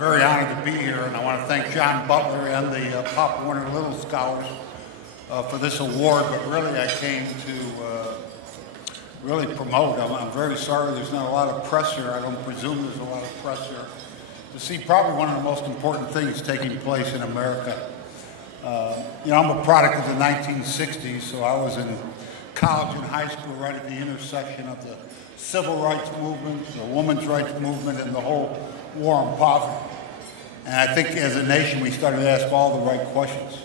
very honored to be here, and I want to thank John Butler and the Pop Warner Little Scholars for this award, but really I came to really promote. I'm very sorry there's not a lot of press here. I don't presume there's a lot of press here to see probably one of the most important things taking place in America. I'm a product of the 1960s, so I was in college and high school right at the intersection of the civil rights movement, the women's rights movement, and the whole war on poverty. And I think as a nation we started to ask all the right questions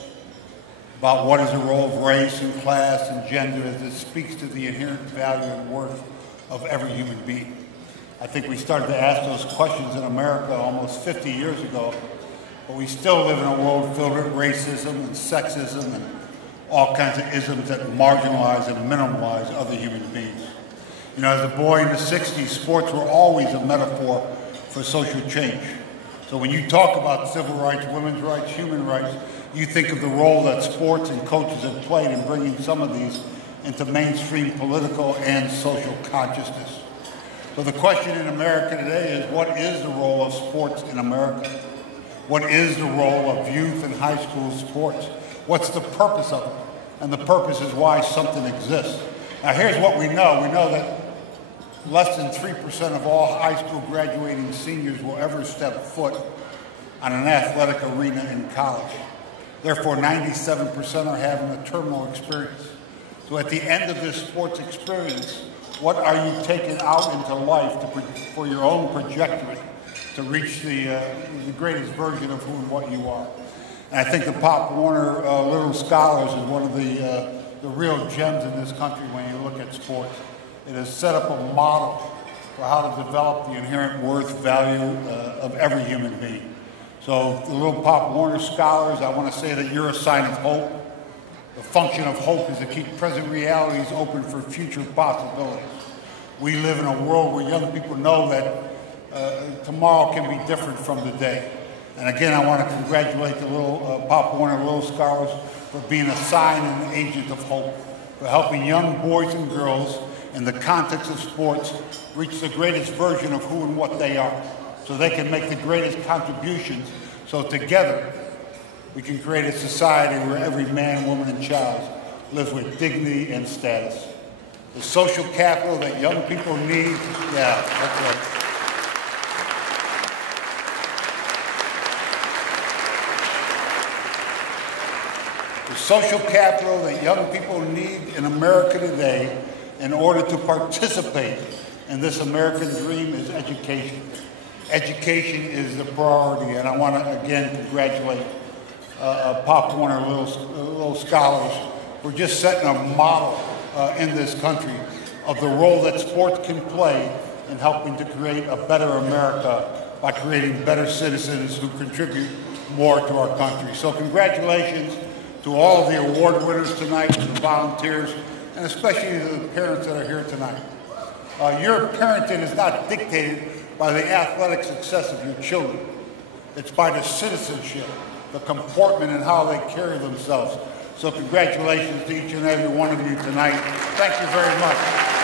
about what is the role of race and class and gender as it speaks to the inherent value and worth of every human being. I think we started to ask those questions in America almost 50 years ago, but we still live in a world filled with racism and sexism and all kinds of isms that marginalize and minimalize other human beings. As a boy in the 60s, sports were always a metaphor for social change. So when you talk about civil rights, women's rights, human rights, you think of the role that sports and coaches have played in bringing some of these into mainstream political and social consciousness. So the question in America today is, what is the role of sports in America? What is the role of youth and high school sports? What's the purpose of it? And the purpose is why something exists. Now here's what we know. We know that less than 3% of all high school graduating seniors will ever step foot on an athletic arena in college. Therefore, 97% are having a terminal experience. So at the end of this sports experience, what are you taking out into life for your own trajectory to reach the greatest version of who and what you are? And I think the Pop Warner Little Scholars is one of the real gems in this country when you look at sports. It has set up a model for how to develop the inherent worth, value of every human being. So the little Pop Warner Scholars, I want to say that you're a sign of hope. The function of hope is to keep present realities open for future possibilities. We live in a world where young people know that tomorrow can be different from today. And again, I want to congratulate the little Pop Warner Little Scholars for being a sign and an agent of hope, for helping young boys and girls in the context of sports reach the greatest version of who and what they are, so they can make the greatest contributions, so together we can create a society where every man, woman, and child lives with dignity and status. The social capital that young people need, that's right. The social capital that young people need in America today in order to participate in this American dream is education. Education is the priority, and I want to again congratulate Pop Warner Little Scholars for just setting a model in this country of the role that sports can play in helping to create a better America by creating better citizens who contribute more to our country. So congratulations to all of the award winners tonight, to the volunteers, and especially to the parents that are here tonight. Your parenting is not dictated by the athletic success of your children. It's by the citizenship, the comportment, and how they carry themselves. So congratulations to each and every one of you tonight. Thank you very much.